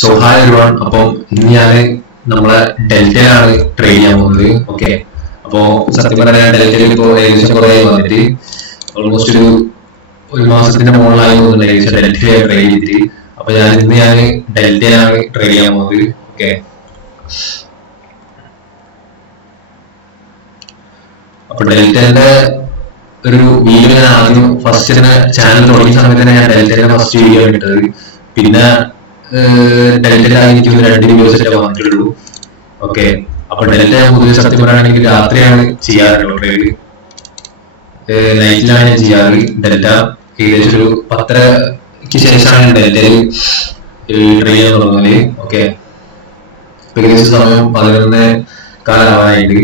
So hi everyone. അപ്പം ഇന്ന് ഞാൻ നമ്മളെ ഡെൽറ്റയിലാണ് ട്രെയിൻ ചെയ്യാൻ പോകുന്നത്. ഓക്കെ, അപ്പോൾ സത്യം പറഞ്ഞാൽ ഡെൽറ്റയിൽ ഇപ്പോൾ ഏകദേശം കുറേ വന്നിട്ട് ഓൾമോസ്റ്റ് ഒരു മാസത്തിന്റെ മുകളിലായി പോകുന്നുണ്ട് ഏകദേശം ഡെൽറ്റയിൽ ട്രെയിൻ ചെയ്തിട്ട്. അപ്പൊ ഞാൻ ഡെൽറ്റയിലാണ് ട്രെയിൻ ചെയ്യാൻ പോകുന്നത്. ഓക്കെ, അപ്പൊ ഡെൽറ്റയുടെ ഒരു വീഡിയോ ഞാൻ ആദ്യം ഫസ്റ്റ് തന്നെ ചാനൽ തുടങ്ങിയ സമയത്ത് തന്നെ ഞാൻ ഡെൽറ്റയുടെ ഫസ്റ്റ് വീഡിയോ ഇട്ടത്. പിന്നെ ഡെൽറ്റയിലായി എനിക്ക് 2 വീഡിയോസ് വന്നിട്ടുള്ളൂ. ഓക്കെ, അപ്പൊ ഡെൽറ്റ ഞാൻ പൊതുവെ സത്യം പറയുകയാണെങ്കിൽ രാത്രിയാണ് ചെയ്യാറുള്ളത്. ട്രെയിൻ നൈറ്റിലാണ് ഞാൻ ചെയ്യാറ്. ഡെൽറ്റ ഏകദേശം ഒരു 10:30-ക്ക് ശേഷമാണ് ഡെൽറ്റയിൽ ട്രെയിൻ ചെയ്യാൻ തുടങ്ങുന്നത്. ഓക്കെ, ഏകദേശം സമയം 11:15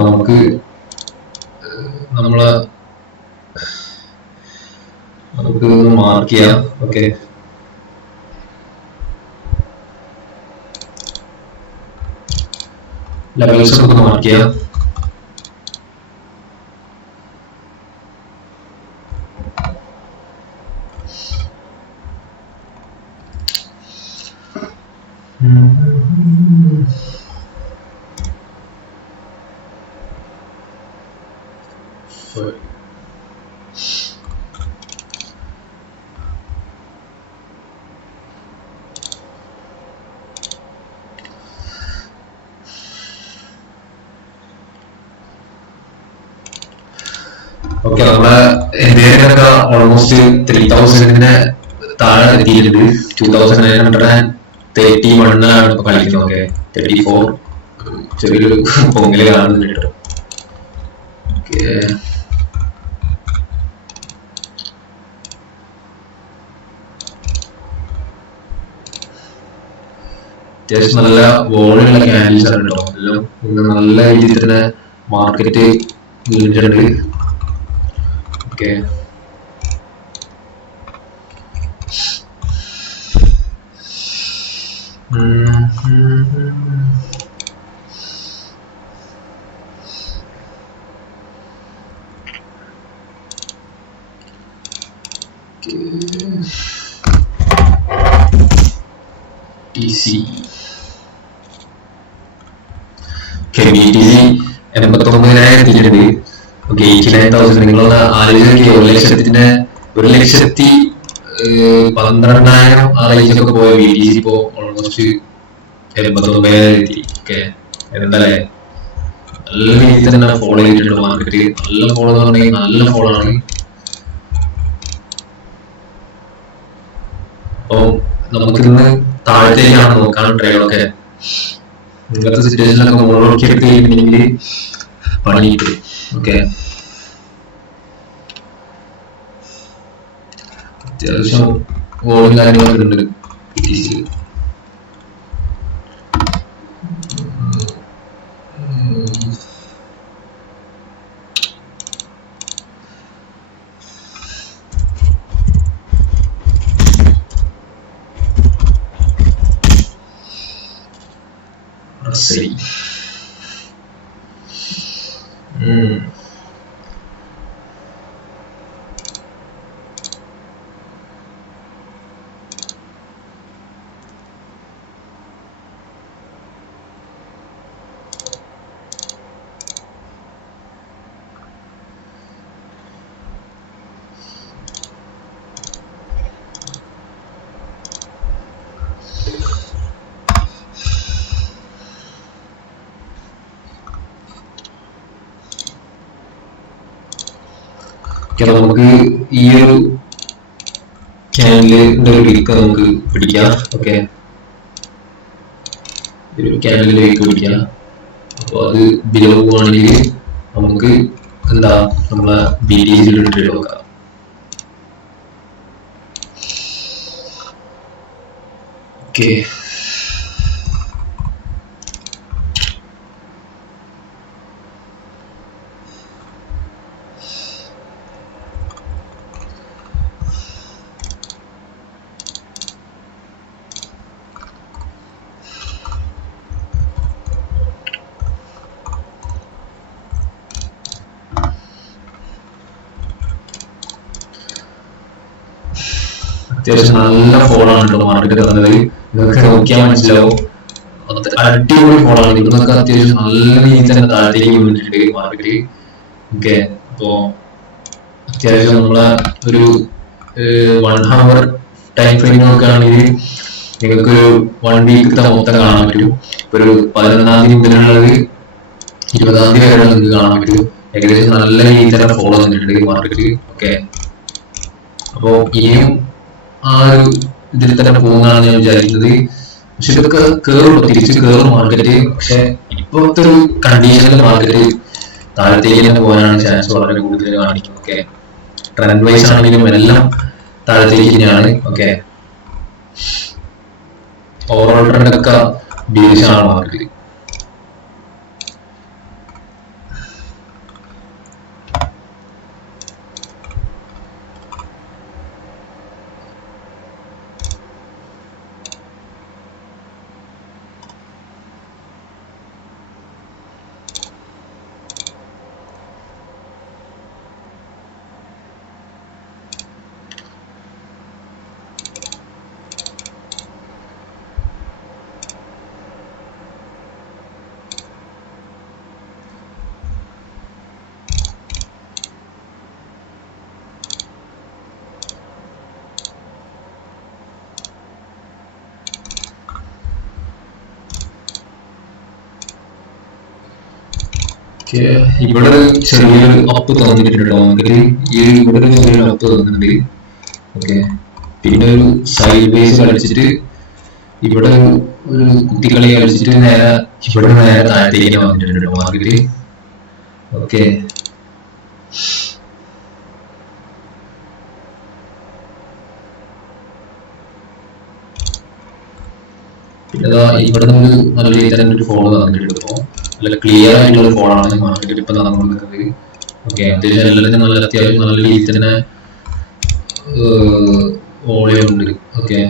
നമുക്ക് നമുക്ക് മാർക്ക് ചെയ്യാം. ഓക്കെ, ലെവൽസ് ഒക്കെ മാർക്ക് ചെയ്യാം. ഓക്കെ, നമ്മളെ ഇന്ത്യയിലൊക്കെ ഓൾമോസ്റ്റ് 3000 താഴെ എത്തിയിട്ടുണ്ട്. 2931 ഇപ്പൊ കളിക്കുന്നത്. ഓക്കെ, 34 ചെറിയൊരു പൊങ്ങല് കാണുന്നുണ്ട്. ഓക്കെ, അത്യാവശ്യം നല്ല വോളിലുള്ള ക്യാൻഡിൽസ് ആണ് കേട്ടോ. എല്ലാം നല്ല രീതിയിൽ തന്നെ മാർക്കറ്റ് വീണിട്ടുണ്ട്. ഓക്കെ, BTC 89,000 എത്തിയിട്ടുണ്ട്. ഓക്കെ, 89,000 നിങ്ങളൊന്ന് ആലോചിച്ച് 1,12,000 ആ റേഞ്ചൊക്കെ പോയ BTC ഇപ്പോ ഓൾമോസ്റ്റ് 89,000 എത്തി. ഓക്കെ, എന്തായാലേ നല്ല രീതിയിൽ തന്നെ ഫോളോ ചെയ്തിട്ടുണ്ട് മാർക്കറ്റ്. നല്ല ഫോളോ എന്ന് പറഞ്ഞാൽ നല്ല ഫോളോ ആണ്. അപ്പൊ നമുക്കിന്ന് താഴത്തേക്കാണ് നോക്കാൻ ട്രേഡൊക്കെ. ഇങ്ങനത്തെ സിറ്റുവേഷനിലൊക്കെ മുകളിലേക്ക് എടുത്ത് കഴിഞ്ഞിട്ടുണ്ടെങ്കിൽ പണി കിട്ടും. ഓക്കെ, അത്യാവശ്യം ഗോളും കാര്യങ്ങളൊക്കെ ഉണ്ട് BTC. ശരി, നമുക്ക് ഈ ഒരു ക്യാൻഡിലിന്റെ ഒരു വീക്ക് നമുക്ക് പിടിക്കാം. ഓക്കെ, ഒരു ക്യാൻഡിലിന്റെ വീക്ക് പിടിക്കാം. അപ്പോൾ അത് ബിലോ ആണെങ്കിൽ നമുക്ക് എന്താ നമ്മളെ BTC ട്രേഡ് നോക്കാം. ഓക്കെ, അത്യാവശ്യം നല്ല ഫോളാണ് കേട്ടോ മാർക്കറ്റ് തന്നത്. ഇതൊക്കെ നോക്കിയാൽ മനസ്സിലാവും അടിപൊളി ഫോളാണ്. ഇവിടുന്നൊക്കെ അത്യാവശ്യം നല്ല രീതിയിൽ തന്നെ താഴത്തേക്ക് വീണിട്ടുണ്ട് മാർക്കറ്റ്. ഓക്കെ, അപ്പോ അത്യാവശ്യം നമ്മളെ ഒരു 1 hour ടൈം ഫ്രെയിം നോക്കുകയാണെങ്കിൽ നിങ്ങൾക്ക് ഒരു 1 വീക്ക് മൊത്തം കാണാൻ പറ്റും. ഒരു 11-ാം തീയതി മുതലുള്ളത് 20-ാം തീയതി വരെ നിങ്ങൾക്ക് കാണാൻ പറ്റും. ഏകദേശം നല്ല രീതിയിൽ തന്നെ ഫോളോ ചെയ്തിട്ടുണ്ട് മാർക്കറ്റ്. ഓക്കെ, അപ്പോ ഇനിയും ആ ഒരു ഇതിൽ തന്നെ പോകുന്നതാണ് ഞാൻ വിചാരിക്കുന്നത്. പക്ഷെ ഇതൊക്കെ കേറുള്ളൂ, തിരിച്ച് കയറും മാർക്കറ്റ്. പക്ഷെ ഇപ്പോഴത്തെ ഒരു കണ്ടീഷനിൽ മാർക്കറ്റ് താഴത്തേക്ക് തന്നെ പോകാനാണ് ചാൻസ് വളരെ കൂടുതൽ കാണിക്കും. ഓക്കെ, ട്രെൻഡ് വൈസ് ആണെങ്കിലും എല്ലാം താഴത്തേക്ക് തന്നെയാണ്. ഓക്കെ, ഓവറോൾ ട്രെൻഡ് ഒക്കെ ബീരിഷാണ് മാർക്കറ്റ്. ഇവിടെ ചെറിയൊരു അപ്പ് തന്നിട്ടുണ്ട് നമുക്ക്. ഈ ഇവിടെ ചെറിയൊരു അപ്പ് തന്നിട്ടുണ്ട്. ഓക്കെ, പിന്നെ ഒരു സൈഡ് ബേസ് കളിച്ചിട്ട് ഇവിടെ ഒരു കുത്തിക്കളി കളിച്ചിട്ട് നേരെ ഇവിടെ നേരെ താഴത്തേക്ക് വന്നിട്ടുണ്ട് മാർക്കറ്റ്. ഓക്കെ, പിന്നെ ഇവിടെ നിന്ന് നല്ല രീതിയിൽ തന്നെ ഒരു ഫോളോ തന്നിട്ടുണ്ട്. ഇപ്പോൾ നല്ല ക്ലിയർ ആയിട്ടുള്ള ഫോളാണ് മാർക്കറ്റിൽ ഇപ്പൊ നടന്നുകൊണ്ടിരിക്കുന്നത്. ഓക്കെ, അത്യാവശ്യം എല്ലാത്തിനും നല്ല അത്യാവശ്യം നല്ല രീതിയിൽ തന്നെ ഓളിയുണ്ട്. Okay,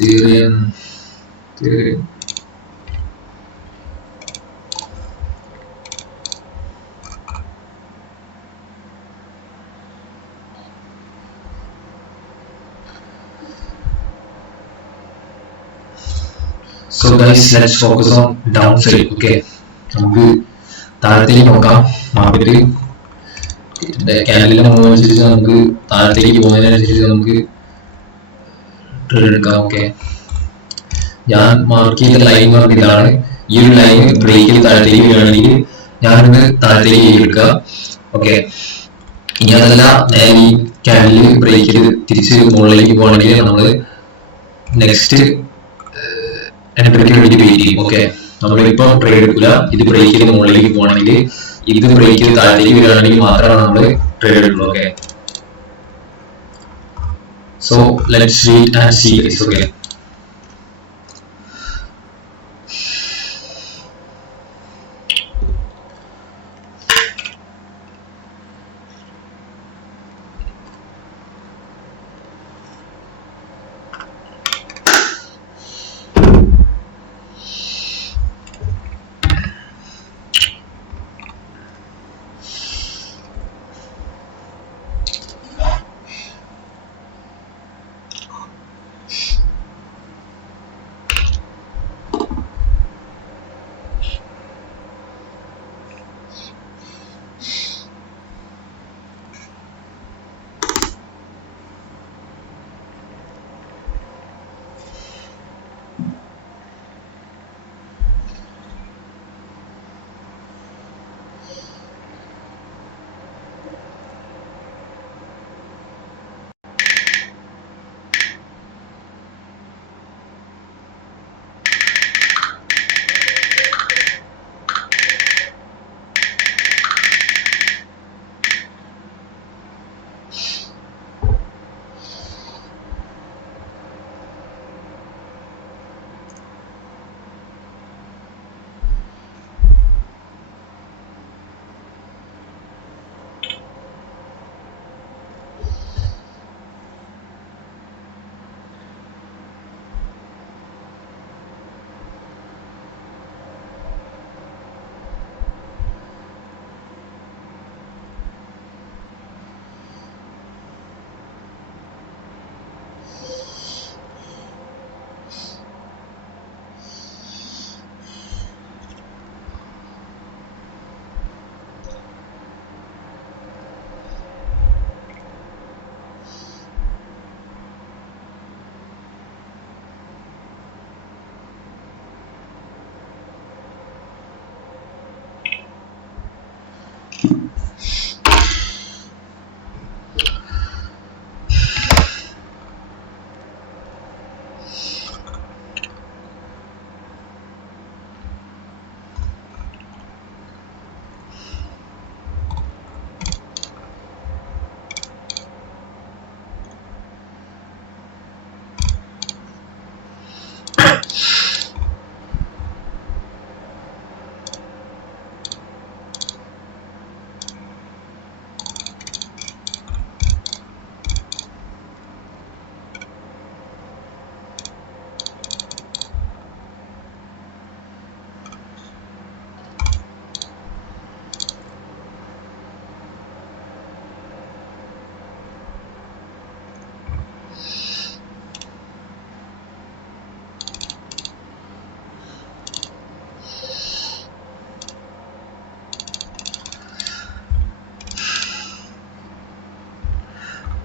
Ethereum. So guys, let's focus on downside. Okay, നമുക്ക് താഴത്തേക്ക് നോക്കാം. മാർക്കറ്റ് ക്യാൻഡലിന്റെ മൂവ് അനുസരിച്ച് നമുക്ക് താഴത്തേക്ക് പോകുന്നതിനനുസരിച്ച് നമുക്ക് ട്രേഡ് എടുക്കാം. ഓക്കെ, ഞാൻ മാർക്ക് ചെയ്ത ലൈൻ പറഞ്ഞ ഇതാണ്. ഈ ഒരു ലൈൻ ബ്രേക്ക് ചെയ്ത് താഴത്തേക്ക് വരികയാണെങ്കിൽ ഞാനിത് താഴത്തേക്ക് എടുക്കുക. ഓക്കെ, ഇനി അതല്ല നേരെ ഈ ക്യാൻഡിൽ ബ്രേക്ക് ചെയ്ത് തിരിച്ച് മുകളിലേക്ക് പോകണമെങ്കിൽ നമ്മൾ നെക്സ്റ്റ് എൻട്രിക്ക് വേണ്ടി വെയിറ്റ് ചെയ്യും. ഓക്കെ, നമ്മളിപ്പോ ട്രേഡ് എടുക്കില്ല. ഇത് ബ്രേക്ക് ചെയ്ത് മുകളിലേക്ക് പോകണമെങ്കിൽ ഇത് ബ്രേക്ക് ചെയ്ത് താഴത്തേക്ക് വരികയാണെങ്കിൽ മാത്രമാണ് നമ്മൾ ട്രേഡ് എടുക്കുള്ളൂ. Okay, so let's wait and see guys. Okay,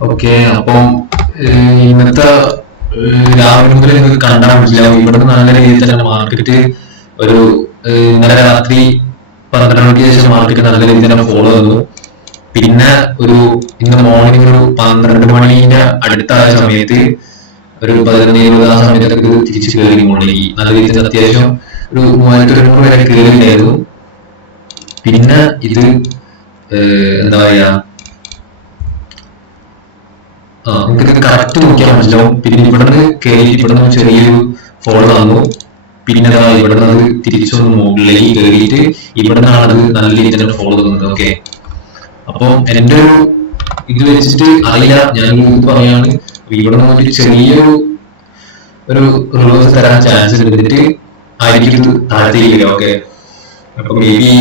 okay, അപ്പം ഇന്നത്തെ രാവിലെ മുതൽ നിങ്ങൾക്ക് കണ്ടാൽ മനസ്സിലാവും ഇവിടുന്ന് നല്ല രീതിയിൽ തന്നെ മാർക്കറ്റ് ഒരു ഇന്നലെ രാത്രി 12 മണിക്ക് ശേഷം മാർക്കറ്റ് നല്ല രീതിയിൽ തന്നെ ഫോളോ തന്നു. പിന്നെ ഒരു ഇന്ന് മോർണിംഗ് ഒരു 12 മണിന്റെ അടുത്തായ സമയത്ത് ഒരു 11:20 ആ സമയത്തൊക്കെ ഇത് തിരിച്ച് കയറി മുകളിലേക്ക് നല്ല രീതിയിൽ അത്യാവശ്യം ഒരു 3200 വരെ കയറിയിട്ടുണ്ടായിരുന്നു. പിന്നെ ഇത് എന്താ പറയാ, നിങ്ങൾക്ക് കറക്റ്റ് നോക്കിയാൽ മനസ്സിലാവും. പിന്നെ ഇവിടുന്ന് കയറിയിട്ട് ഇവിടുന്ന് ചെറിയൊരു ഫോൾ തന്നു. പിന്നെ ഇവിടുന്ന് അത് തിരിച്ചൊന്ന് മുകളിലേക്ക് കയറിയിട്ട് ഇവിടുന്നാണ് അത് നല്ല രീതിയിൽ തന്നെ ഫോളോ തന്നത്. ഓക്കെ, അപ്പം എന്റെ ഒരു ഇത് വെച്ചിട്ട് അറിയില്ല, ഞാൻ ഇത് പറയാണ്, ഇവിടുന്ന് ഒരു ചെറിയൊരു ഒരു റിവേഴ്സ് തരാൻ ചാൻസ് എടുത്തിട്ട് ആയിരിക്കും ഇത് താഴത്തേക്ക് വരിക. ഓക്കെ, അപ്പൊ may be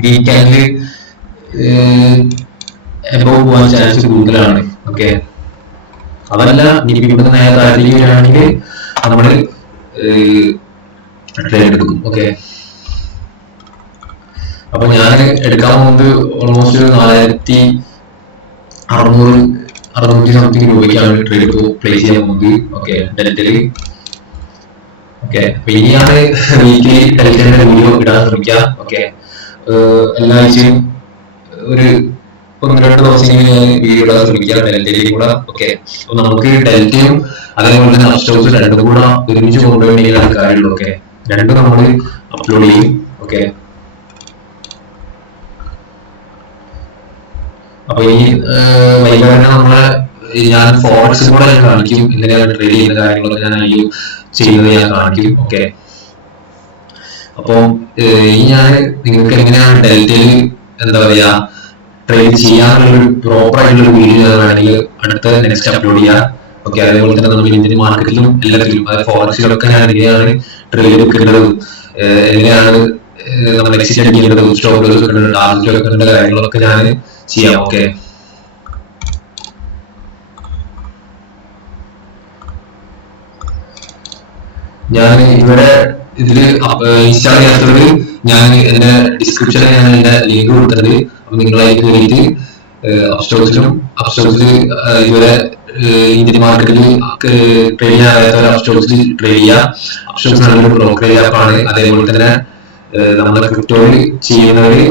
green candle above പോകാൻ ചാൻസ് കൂടുതലാണ്. ഓക്കെ, അതല്ല ഇനി ഇവിടെ നേരെ താഴത്തേക്ക് വരികയാണെങ്കിൽ നമ്മള് ട്രേഡ് എടുക്കും. ഓക്കെ, അപ്പൊ ഞാൻ എടുക്കാൻ പോകുന്നത് ഓൾമോസ്റ്റ് 4600 സംതിങ് രൂപയ്ക്കാണ് ട്രേഡ് ഇപ്പോൾ പ്ലേസ് ചെയ്യാൻ പോകുന്നത്. ഓക്കെ, ഡെൽറ്റയില്. ഓക്കെ, അപ്പൊ ഇനിയാണ് വീക്കിലി ഡെൽറ്റയുടെ വീഡിയോ ഇടാൻ ശ്രമിക്കാം. ഓക്കെ, എല്ലാ ആഴ്ചയും ഒരു 1-2 ദിവസം ഞാൻ വീഡിയോ ഇടാൻ ശ്രമിക്കാം ഡെൽറ്റയിലേക്ക് കൂടെ. ഓക്കെ, അപ്പൊ നമുക്ക് ഡെൽറ്റയും അതേപോലെ തന്നെ അപ്സ്റ്റോക്സ് രണ്ടും കൂടെ ഒരുമിച്ച് കൊണ്ടുപോയി കാര്യമുള്ളൂ. ഓക്കെ, രണ്ടും നമ്മൾ അപ്ലോഡ് ചെയ്യും. ഓക്കെ, അപ്പൊ ഈ വൈകുന്നേരം നമ്മളെ ഞാൻ ഫോറക്സ് കൂടെ ഞാൻ കാണിക്കും, എങ്ങനെയാണ് ട്രേഡ് ചെയ്യുന്ന കാര്യങ്ങളൊക്കെ ഞാൻ അതിൽ ചെയ്യുന്നത് ഞാൻ കാണിക്കും. ഓക്കെ, അപ്പൊ ഈ ഞാൻ നിങ്ങൾക്ക് എങ്ങനെയാണ് ഡെൽറ്റയിൽ എന്താ പറയാ ട്രേഡ് ചെയ്യാനുള്ളൊരു പ്രോപ്പർ ആയിട്ടുള്ള വീഡിയോ വേണമെങ്കിൽ അടുത്ത നെക്സ്റ്റ് അപ്ലോഡ് ചെയ്യാം. ഓക്കെ, അതേപോലെ തന്നെ നമ്മൾ ഇന്ത്യൻ മാർക്കറ്റിലും എല്ലാത്തിലും അതായത് ഫോറക്സിലൊക്കെ ഞാൻ എങ്ങനെയാണ് ട്രേഡ് എടുക്കേണ്ടത്, എങ്ങനെയാണ് നമ്മൾ എക്സിറ്റ് അടിക്കേണ്ടത്, സ്റ്റോപ്പ് ലോസ് വെക്കേണ്ടത്, ടാർഗറ്റ് വെക്കേണ്ട കാര്യങ്ങളൊക്കെ ഞാൻ ചെയ്യാം. ഓക്കെ, ഞാൻ ഇവിടെ ഇതില് ഇൻസ്റ്റാൾ ചെയ്യാത്തത് ഞാൻ എന്റെ ഡിസ്ക്രിപ്ഷനിൽ ഞാൻ എന്റെ ലിങ്ക് കൊടുത്തിട്ടുണ്ട്. അപ്പൊ നിങ്ങളായി കയറിയിട്ട് അപ്സ്റ്റോക്സിലും ഇതുവരെ ഇന്ത്യൻ മാർക്കറ്റിൽ ട്രേഡ് ചെയ്യാത്ത അപ്സ്റ്റോക്സിൽ ട്രേഡ് ചെയ്യാം. അപ്സ്റ്റോക്സ് നല്ലൊരു ബ്രോക്കറേജ് ആപ്പാണ്. അതേപോലെ തന്നെ നമ്മുടെ ക്രിപ്റ്റോയിൽ ചെയ്യുന്നവര്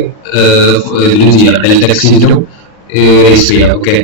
ഇതിലും ചെയ്യാം, ഡെൽറ്റ എക്സ്ചേഞ്ചിലും രജിസ്റ്റർ ചെയ്യാം. Okay,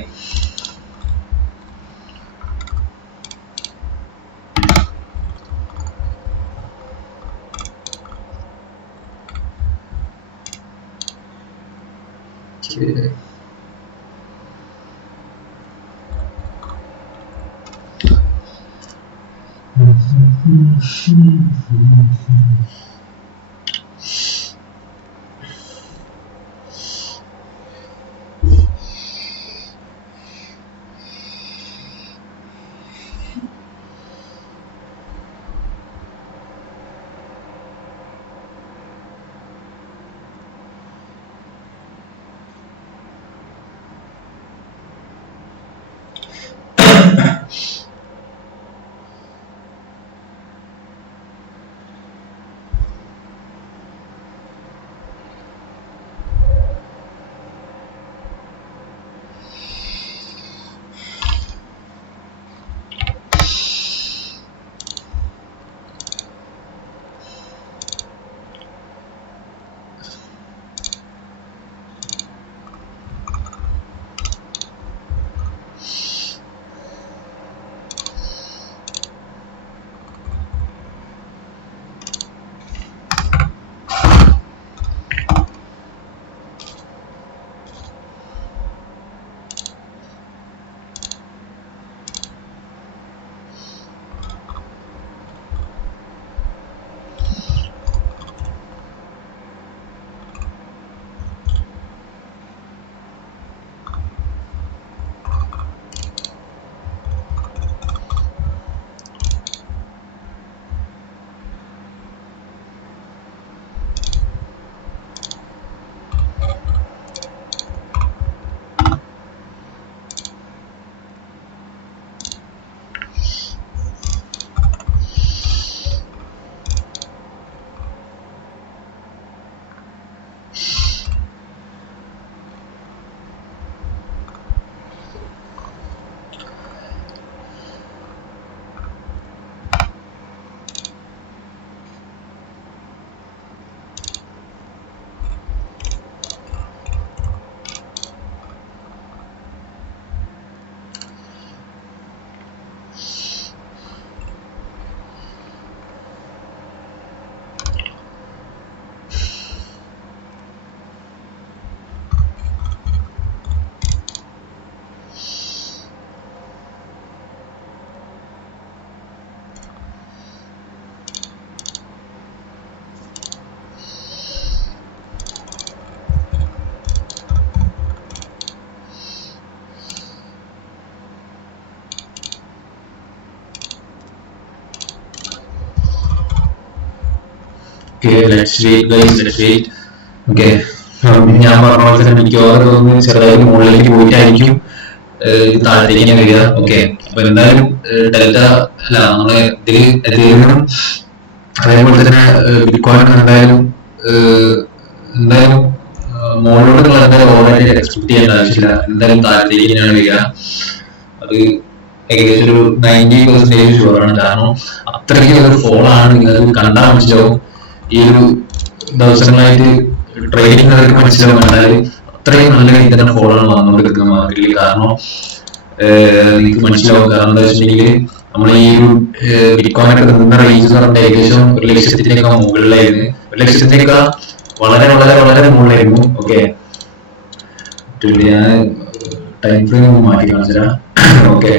Okay, let's wait guys, let's wait. Okay. ഞാൻ പറഞ്ഞ പോലെ തന്നെ മിക്കവാറും തോന്നുന്നു ചെറുതായിട്ട് മുകളിലേക്ക് പോയിട്ടായിരിക്കും ഇത് താഴത്തേക്ക് ഞാൻ വരിക. ഓക്കെ, അപ്പൊ എന്തായാലും ഡെൽറ്റ അല്ല നമ്മളെ ഇതിൽ എത്തിയതിനും അതേപോലെ തന്നെ ബിറ്റ്കോയിൻ എന്തായാലും എന്തായാലും മുകളിലോട്ട് നിങ്ങൾ എന്തായാലും ഓൾറെഡി എക്സ്പെക്ട് ചെയ്യേണ്ട ആവശ്യമില്ല. എന്തായാലും താഴത്തേക്ക് തന്നെയാണ് വരിക. അത് ഏകദേശം ഒരു 90% ഷുവറാണ്. കാരണം അത്രയ്ക്ക് ഒരു ഫോളാണ്. നിങ്ങൾക്ക് കണ്ടാൽ മനസ്സിലാവും. ഈ ഒരു ദിവസങ്ങളായിട്ട് ട്രേഡിംഗ് അവർക്ക് മനസ്സിലാവും. കണ്ടാൽ അത്രയും നല്ല രീതിയിൽ തന്നെ ഫോളാണ് വന്നുകൊണ്ടിരിക്കുന്നത് മാർക്കറ്റിൽ. കാരണം നിങ്ങൾക്ക് മനസ്സിലാവും. കാരണം എന്താ വെച്ചിട്ടുണ്ടെങ്കിൽ നമ്മൾ ഈ ഒരു ബിറ്റ്കോയിൻ ഒക്കെ നിന്ന റേഞ്ച് എന്ന് പറഞ്ഞാൽ ഏകദേശം 1,00,000-ത്തിനേക്കാൾ മുകളിലായിരുന്നു. 1,00,000-ത്തിനേക്കാൾ വളരെ വളരെ വളരെ മുകളിലായിരുന്നു. ഓക്കെ, ഞാൻ ടൈം ഫ്രെയിം മാറ്റി കാണിച്ചുതരാം. ഓക്കെ,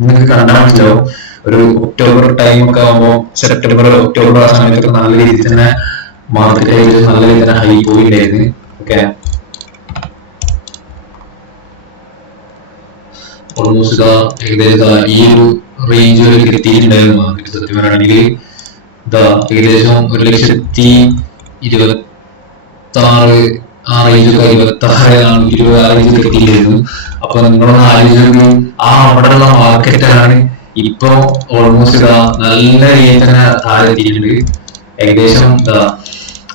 നിങ്ങൾക്ക് കണ്ടാൽ മനസ്സിലാവും. ഒരു ഒക്ടോബർ ടൈം ഒക്കെ ആകുമ്പോൾ, സെപ്റ്റംബർ ഒക്ടോബർ ആ സമയത്തൊക്കെ നല്ല രീതിയിൽ തന്നെ മാർക്കറ്റ് ഏകദേശം നല്ല രീതിയിൽ തന്നെ ഹൈ പോയിട്ടുണ്ടായിരുന്നു. ഓക്കെ, ഓൾമോസ്റ്റ് ഏകദേശം ഈ ഒരു റേഞ്ച് വരെ എത്തിയിട്ടുണ്ടായിരുന്നു മാർക്കറ്റ്. സത്യം പറയുകയാണെങ്കിൽ ഏകദേശം 1,20,26 ആ റേഞ്ചൊക്കെ 26,420 ആ റേഞ്ചൊക്കെ എത്തിയിരുന്നു. അപ്പൊ നിങ്ങളൊന്ന് ആലോചിച്ച് ആ അവിടെയുള്ള മാർക്കറ്റാണ് ഇപ്പൊ ഓൾമോസ്റ്റ് നല്ല രീതിയിൽ തന്നെ താഴെ എത്തിയിട്ടുണ്ട്. ഏകദേശം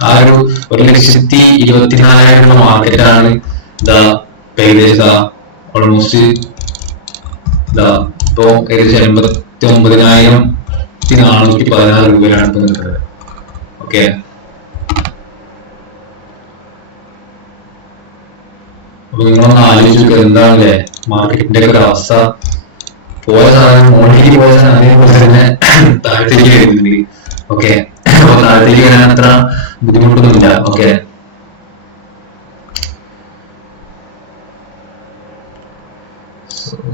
ആ ഒരു 1,24,000 മാർക്കറ്റാണ് ഏകദേശം ഓൾമോസ്റ്റ് ഇപ്പൊ ഏകദേശം 89,416 രൂപയിലാണ് ഇപ്പൊ നിൽക്കുന്നത്. ഓക്കെ, അപ്പൊ നിങ്ങളൊന്ന് ആലോചിച്ചു എന്താണല്ലേ മാർക്കറ്റിന്റെ ഒക്കെ ഒരു അവസ്ഥ. പോയ സാധനം മോളിലേക്ക് പോയ സാധനം അതേപോലെ തന്നെ താഴത്തേക്ക് വരുന്നുണ്ട്. ഓക്കെ, അപ്പൊ താഴത്തേക്ക് വരാൻ അത്ര ബുദ്ധിമുട്ടൊന്നുമില്ല. ഓക്കെ,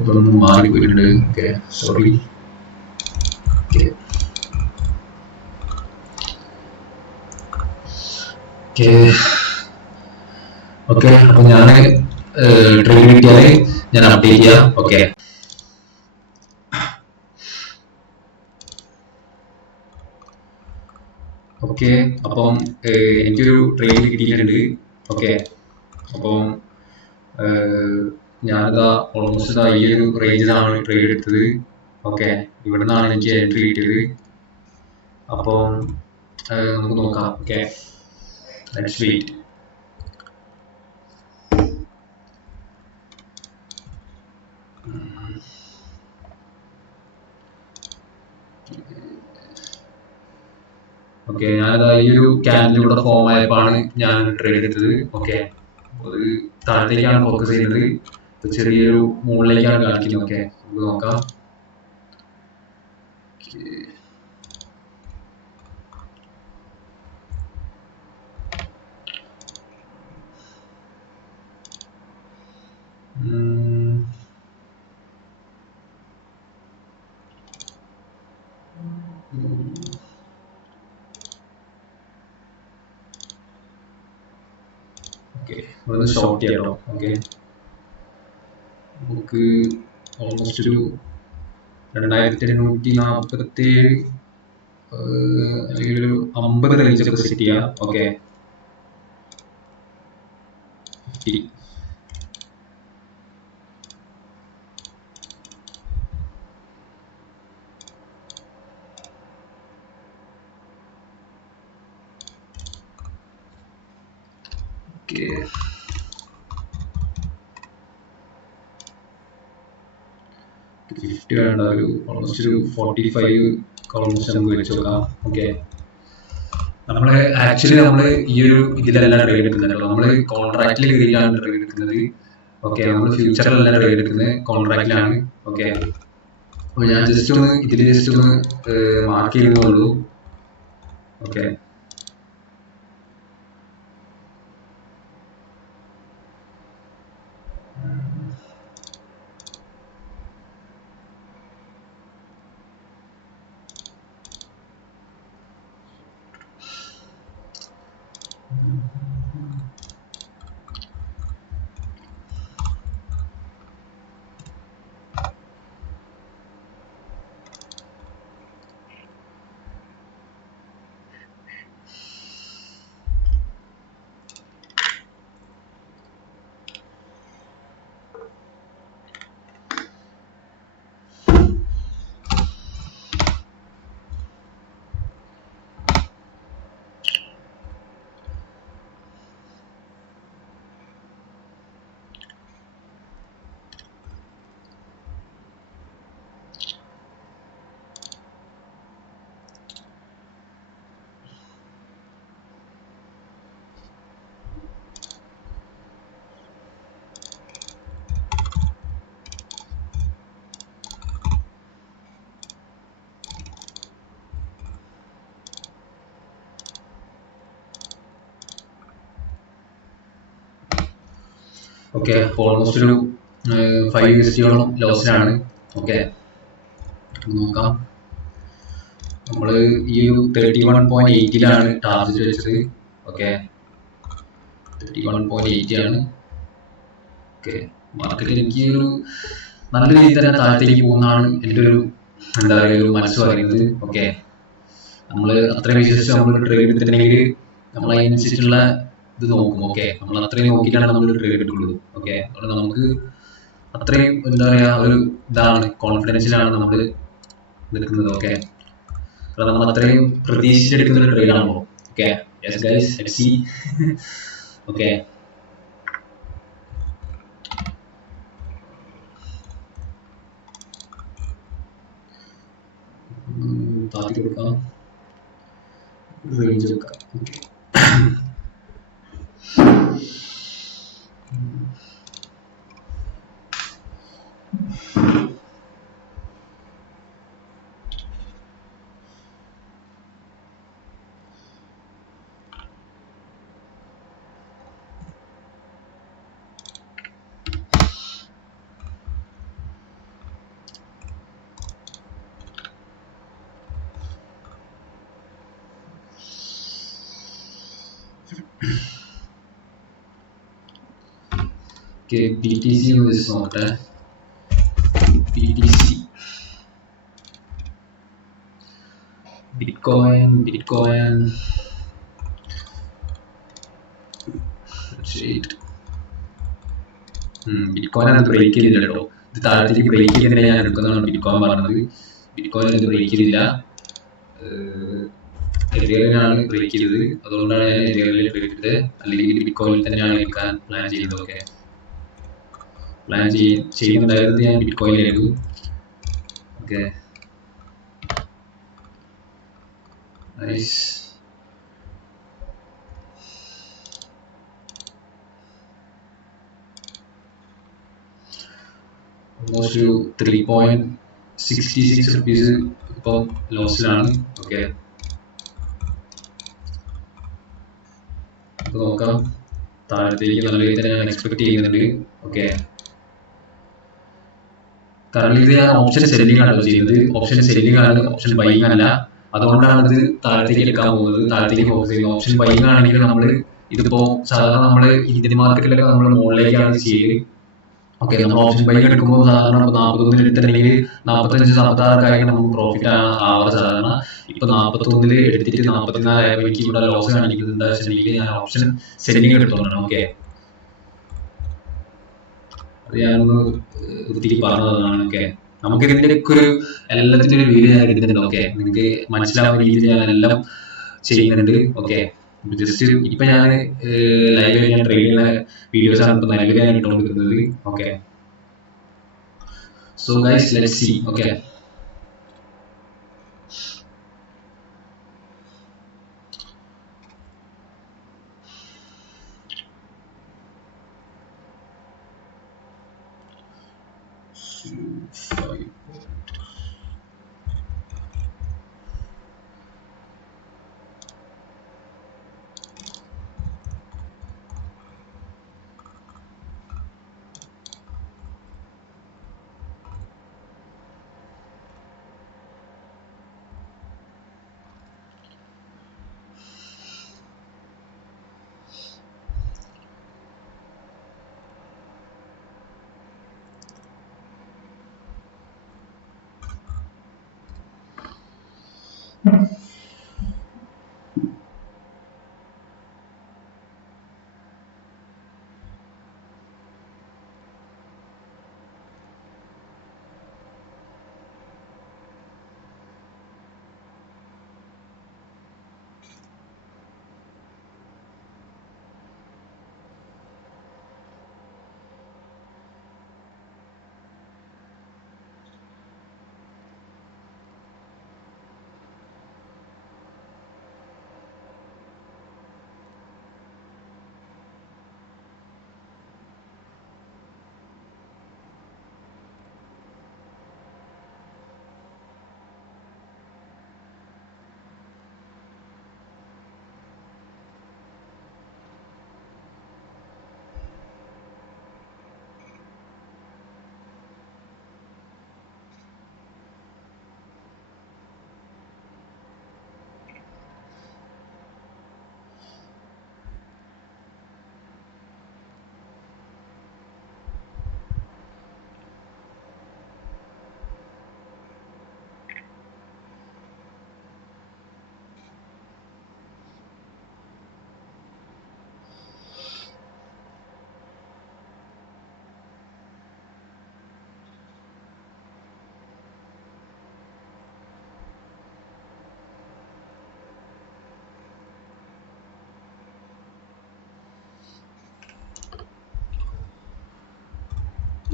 ഇതൊന്നും മാറിപ്പോയിട്ടുണ്ട്. Okay, sorry. ഓക്കെ, അപ്പൊ ഞാൻ ട്രെയിൻ കിട്ടിയാല് ഞാൻ അപ്ഡേറ്റ് ചെയ്യാം. ഓക്കെ, ഓക്കെ, അപ്പം എനിക്കൊരു ട്രെയിൻ കിട്ടിയിട്ടുണ്ട്. ഓക്കെ, അപ്പം ഞാനിതാ ഓൾമോസ്റ്റ് ഈ ഒരു റേഞ്ചിലാണ് ട്രേഡ് എടുത്തത്. ഓക്കെ, ഇവിടെ നിന്നാണ് എനിക്ക് എൻട്രി കിട്ടിയത്. അപ്പം നമുക്ക് നോക്കാം. Okay, let's wait. ഓക്കെ, ഞാനതാ ഈ ഒരു ക്യാൻഡിലൂടെ ഫോം ആയപ്പോഴാണ് ഞാൻ ട്രേഡ് എടുത്തത്. ഓക്കെ, അത് താഴത്തേക്കാണ് ഫോക്കസ് ചെയ്യുന്നത്. ചെറിയൊരു മുകളിലേക്കാണ് കാണിക്കുന്നത്. ഓക്കെ, നമുക്ക് നോക്കാം. ഒന്ന് ഷോർട്ട് ചെയ്യാട്ടോ. ഓക്കെ, നമുക്ക് ഓൾമോസ്റ്റ് ഒരു 2,847 അല്ലെങ്കിൽ ഒരു 50 റേഞ്ചൊക്കെ സെറ്റ് ചെയ്യാം. ഓക്കെ, 50. ഓക്കെ, ഫിഫ്റ്റി വേണ്ട, ഒരു ഓൾമോസ്റ്റ് ഒരു 45 ഓൾമോസ്റ്റ് നമുക്ക് വെച്ച് നോക്കാം. ഓക്കെ, നമ്മള് ആക്ച്വലി നമ്മള് ഈ ഒരു ഇതിലല്ല ട്രേഡ് എടുക്കുന്നത്. നമ്മള് കോൺട്രാക്റ്റിൽ കയറിയാണ് ട്രേഡ് എടുക്കുന്നത്. ഓക്കെ, നമ്മൾ ഫ്യൂച്ചറിലല്ല ട്രേഡ് എടുക്കുന്നത്, കോൺട്രാക്റ്റിലാണ്. ഓക്കെ, അപ്പൊ ഞാൻ ജസ്റ്റ് ഒന്ന് ഇതിൽ ജസ്റ്റ് ഒന്ന് മാർക്ക് ചെയ്യുന്നുള്ളൂ. Okay, okay. ഓൾമോസ്റ്റ് ഒരു 5 USD ലോസിലാണ്. ഓക്കെ, നോക്കാം. നമ്മൾ ഈ ഒരു 31.80 ടാർഗറ്റ് വെച്ചത്. ഓക്കെ, 31.80 ആണ്. ഓക്കെ, മാർക്കറ്റ് എനിക്ക് ഒരു നല്ല രീതിയിൽ തന്നെ താഴത്തേക്ക് പോകുന്നതാണ് എൻ്റെ ഒരു എന്താ പറയുക ഒരു മനസ്സ് പറയുന്നത്. ഓക്കെ, നമ്മൾ അത്രയും വിശ്വസിച്ച് നമ്മൾ ട്രേഡ് എടുത്തിട്ടുണ്ടെങ്കിൽ നമ്മൾ അതിനനുസരിച്ചുള്ള ഇത് നോക്കും. ഓക്കെ, നമ്മൾ അത്രയും നോക്കിയിട്ടാണ് നമ്മൾ ട്രേഡ് എടുക്കുള്ളൂ. ഓക്കെ, അതുകൊണ്ട് നമുക്ക് അത്രയും എന്താ പറയുക ഒരു ഇതാണ് കോൺഫിഡൻസിലാണ് നമ്മൾ നിൽക്കുന്നത്. ഓക്കെ, കാരണം നമ്മൾ അത്രയും പ്രതീക്ഷിച്ചെടുക്കുന്ന ഒരു ട്രേഡ് ആണല്ലോ. Okay, yes guys, let's see. Okay, താത്തി കൊടുക്കാം, റേഞ്ച് വെക്കാം. ഓക്കെ, BTC ഒന്ന് നോക്കട്ടെ. BTC, ബിറ്റ്കോയിൻ ബിറ്റ്കോയിൻ അത് ബ്രേക്ക് ചെയ്തില്ല കേട്ടോ. ഇത് താഴത്തേക്ക് ബ്രേക്ക് ചെയ്തിട്ട് ഞാൻ എടുക്കുന്നതാണ് ബിറ്റ്കോയിൻ പറഞ്ഞത്. ബിറ്റ്കോയിൻ ഇത് ബ്രേക്ക് ചെയ്തില്ല, എതിരാണ് ബ്രേക്ക് ചെയ്തത്. അതുകൊണ്ടാണ് ഞാൻ എതിരാളിൽ എടുത്തത്. അല്ലെങ്കിൽ ബിറ്റ്കോയിനിൽ തന്നെയാണ് എടുക്കാൻ പ്ലാൻ ചെയ്തത്. ഓക്കെ, പ്ലാൻ ചെയ്യുന്നുണ്ടായിരുന്നത് ഞാൻ ബിറ്റ്കോയിനിലായിരുന്നു. Okay, nice. ഓൾമോസ്റ്റ് ഒരു 3.66 റുപ്പീസ് ഇപ്പോൾ ലോസിലാണ്. ഓക്കെ, നോക്കാം. താഴത്തേക്ക് നല്ല രീതിയിൽ ഞാൻ എക്സ്പെക്ട് ചെയ്യുന്നുണ്ട്. ഓക്കെ, കാരണം ഇത് ഞാൻ ഓപ്ഷൻ സെല്ലിംഗ് ആണ് ചെയ്യുന്നത്. ഓപ്ഷൻ സെല്ലിംഗ് ആണ്, ഓപ്ഷൻ ബൈയിങ് അല്ല. അതുകൊണ്ടാണ് ഇത് താഴത്തേക്ക് എടുക്കാൻ പോകുന്നത്, താഴത്തേക്ക് ഫോക്കസ് ചെയ്യുന്നത്. ഓപ്ഷൻ ബൈയിങ് ആണെങ്കിൽ നമ്മൾ ഇതിപ്പോ സാധാരണ നമ്മൾ ഇന്ത്യൻ മാർക്കറ്റിലൊക്കെ നമ്മൾ മുകളിലേക്കാണ് ചെയ്ത്. ഓക്കെ, നമ്മൾ ഓപ്ഷൻ ബൈ എടുക്കുമ്പോൾ സാധാരണ 41 എടുത്തിട്ടുണ്ടെങ്കിൽ 45, 46 ആയി നമുക്ക് പ്രോഫിറ്റ് ആവാറ് സാധാരണ. ഇപ്പൊ 41 എടുത്തിട്ട് 44 ആയപ്പോൾ എനിക്ക് ഇവിടെ ലോസ് കാണിക്കുന്നത് എന്താ വെച്ചിട്ടുണ്ടെങ്കിൽ ഞാൻ ഓപ്ഷൻ സെല്ലിംഗ് എടുത്തോളാണ്. ഓക്കെ, അത് ഞാനൊന്ന് വൃത്തിക്ക് പറഞ്ഞതാണ്. ഓക്കെ, നമുക്ക് ഇതിന്റെ ഒക്കെ ഒരു എല്ലാത്തിന്റെ ഒരു വീഡിയോ ഞാൻ എടുക്കുന്നുണ്ട്. ഓക്കെ, നിങ്ങൾക്ക് മനസ്സിലാവുന്ന രീതിയിൽ ഞാൻ എല്ലാം ചെയ്യുന്നുണ്ട്. ഓക്കെ, ജസ്റ്റ് ഇപ്പൊ ഞാൻ ലൈവിൽ ഞാൻ ട്രെയിൻ ചെയ്യുന്ന വീഡിയോസ് ആണ് ഇപ്പൊ നിലവിൽ ഞാൻ ഇട്ടുകൊണ്ടിരിക്കുന്നത്. Okay, so guys let's see. Okay,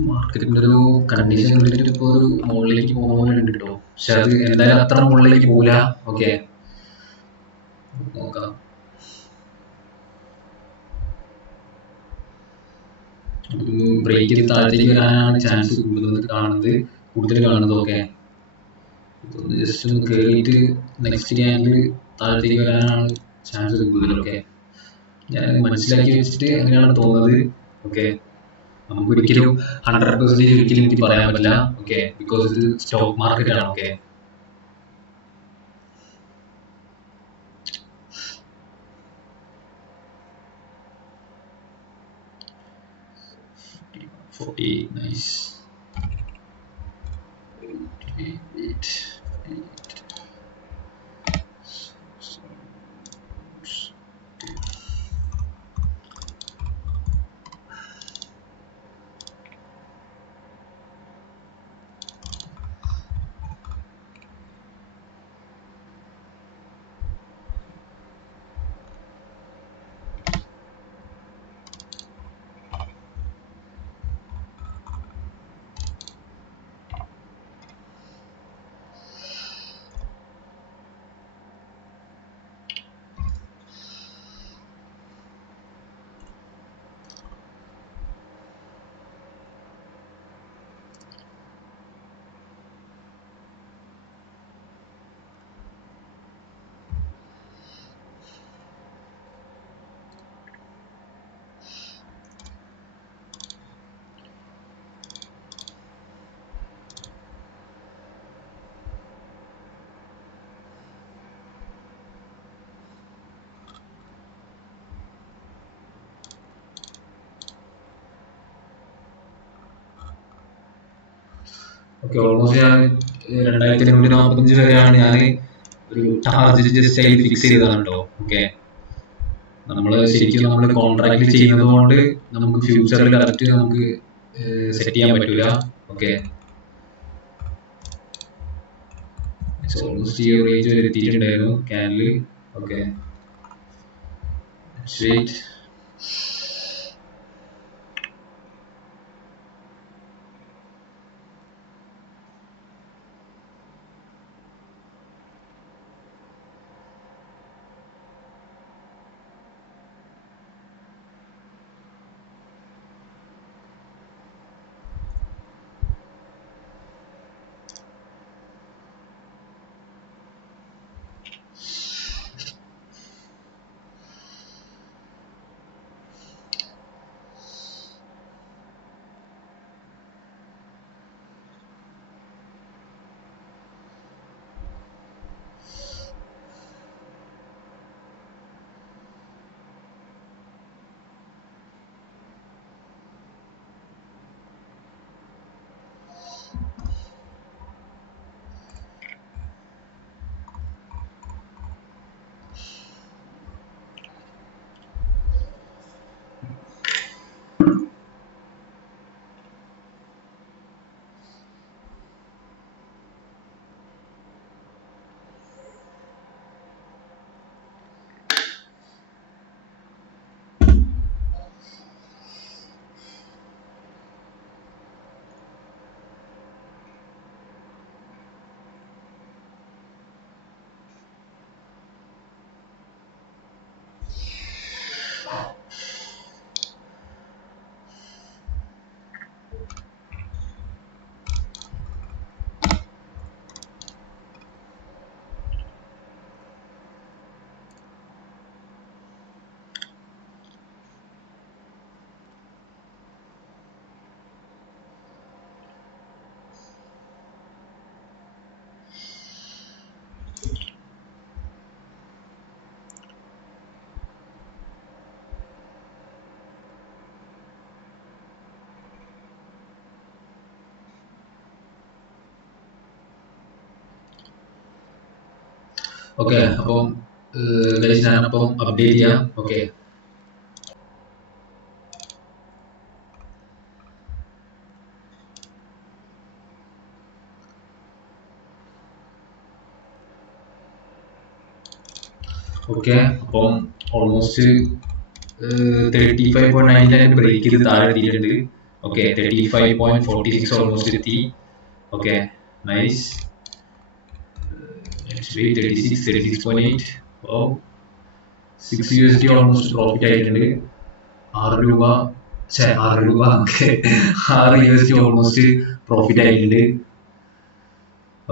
മാർക്കറ്റിന്റെ ഒരു കണ്ടീഷൻ കണ്ടിട്ട് ഇപ്പോൾ ഒരു മുകളിലേക്ക് പോകുന്നുണ്ട് കേട്ടോ. പക്ഷെ അത് എന്തായാലും അത്ര മുകളിലേക്ക് പോകില്ല. ഓക്കെ, നോക്കാം. ബ്രേക്ക് ചെയ്ത് താഴത്തേക്ക് വരാനാണ് ചാൻസ് കൂടുതൽ കാണുന്നത്. ഓക്കെ, ഇതൊന്ന് ജസ്റ്റ് ഒന്ന് കയറിയിട്ട് നെക്സ്റ്റ് ക്യാനിൽ താഴത്തേക്ക് വരാനാണ് ചാൻസ് കൂടുതൽ. ഓക്കെ, ഞാൻ മനസ്സിലാക്കി വെച്ചിട്ട് അങ്ങനെയാണ് തോന്നുന്നത്. ഓക്കെ, നമുക്ക് ഒരിക്കലും 100% ഒരിക്കലും എനിക്ക് പറയാൻ പറ്റില്ല. ഓക്കെ, ബിക്കോസ് ഇത് സ്റ്റോക്ക് മാർക്കറ്റ് ആണ്. Okay, nice. ഓക്കെ, ഓൾമോസ്റ്റ് ഞാൻ 2245 വരെയാണ് ഞാൻ ഒരു ടാർഗറ്റ് ജസ്റ്റ് ആയി ഫിക്സ് ചെയ്തതാണ് കേട്ടോ. ഓക്കെ, നമ്മൾ ശരിക്കും നമ്മൾ കോൺട്രാക്ട് ചെയ്യുന്നത് കൊണ്ട് നമുക്ക് ഫ്യൂച്ചറിൽ കറക്റ്റ് നമുക്ക് സെറ്റ് ചെയ്യാൻ പറ്റൂല. ഓക്കെ, ഓൾമോസ്റ്റ് ഈ റേഞ്ച് വരെ എത്തിയിട്ടുണ്ടായിരുന്നു ക്യാനിൽ. Okay, straight. ഓക്കെ, അപ്പം ഞാനപ്പം അപ്ഡേറ്റ് ചെയ്യാം. ഓക്കെ, ഓക്കെ, അപ്പം ഓൾമോസ്റ്റ് 35.99 ബ്രേക്ക് ചെയ്ത് താഴെ എത്തിയിട്ടുണ്ട്. Okay, 35.46 almost എത്തി. Okay, nice. Let's wait, 36, 36.8. Wow, 6 USD almost profit ആയിട്ടുണ്ട്. 6 രൂപ 6 രൂപ 6 USD almost profit ആയിട്ടുണ്ട്.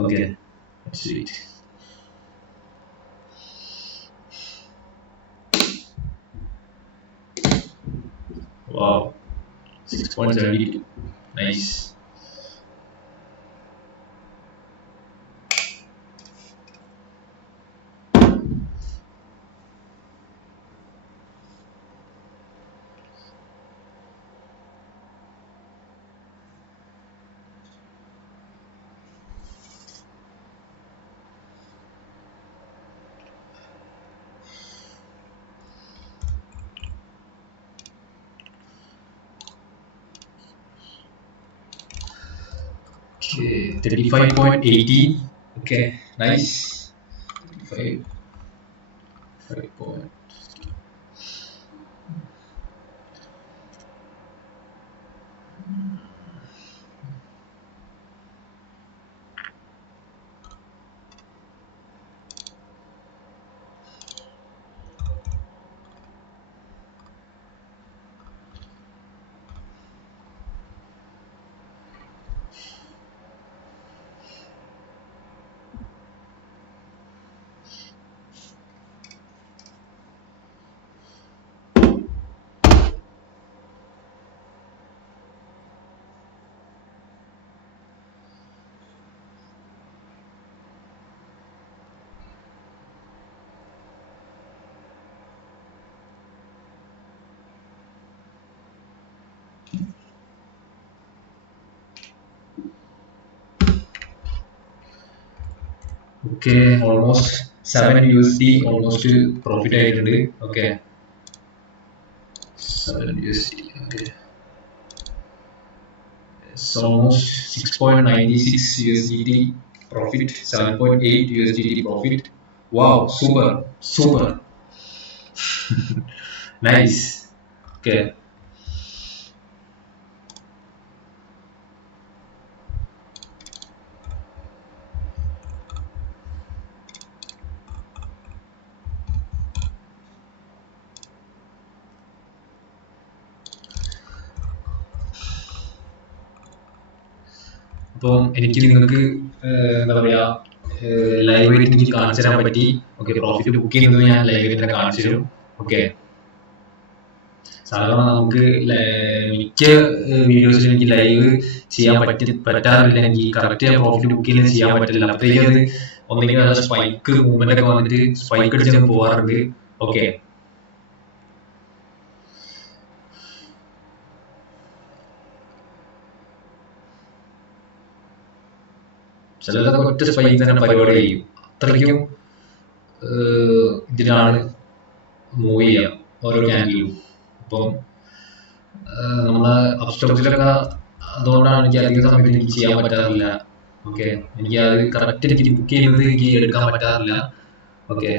Okay, let's wait. Wow, 6.72. Nice. Okay, 35.80. Okay, nice. 35. Okay, almost 7 USD almost profit ആയിട്ടുണ്ട്. Okay, 7 USD. Okay, it's almost 6.96 USDT profit, 7.8 USDT profit. Wow, super, super. Nice. Okay. അപ്പം എനിക്ക് നിങ്ങൾക്ക് എന്താ പറയാ ലൈവായിട്ട് എനിക്ക് കാണിച്ചു തരാൻ പറ്റി. ഓക്കെ, പ്രോഫിറ്റ് ബുക്ക് ചെയ്യുന്നത് ഞാൻ ലൈവായിട്ട് തന്നെ കാണിച്ചു തരും. ഓക്കെ, സാധാരണ നമുക്ക് മിക്ക വീഡിയോസിലും എനിക്ക് ലൈവ് ചെയ്യാൻ പറ്റാറില്ല. എനിക്ക് കറക്റ്റ് ഞാൻ പ്രോഫിറ്റ് ബുക്ക് ചെയ്യുന്നത് ചെയ്യാൻ പറ്റില്ല. അപ്പോഴേക്കും അത് ഒന്നെങ്കിൽ നല്ല സ്പൈക്ക് മൂവ്മെന്റ് ഒക്കെ വന്നിട്ട് സ്പൈക്ക് അടിച്ച് പോകാറുണ്ട്. ഓക്കെ, ചിലതൊക്കെ ഒറ്റ സ്പൈക്ക് തന്നെ പരിപാടി ചെയ്യും. അത്രയ്ക്കും ഇതിലാണ് മൂവ് ചെയ്യാം ഓരോ ക്യാൻഡിലും. അപ്പം നമ്മളെ അപ്സ്റ്റോക്സിലൊക്കെ അതുകൊണ്ടാണ് എനിക്ക് അധിക സമയത്ത് എനിക്ക് ചെയ്യാൻ പറ്റാറില്ല. ഓക്കെ, എനിക്ക് അത് കറക്റ്റ് എനിക്ക് ബുക്ക് ചെയ്യുന്നത് എനിക്ക് എടുക്കാൻ പറ്റാറില്ല. ഓക്കെ,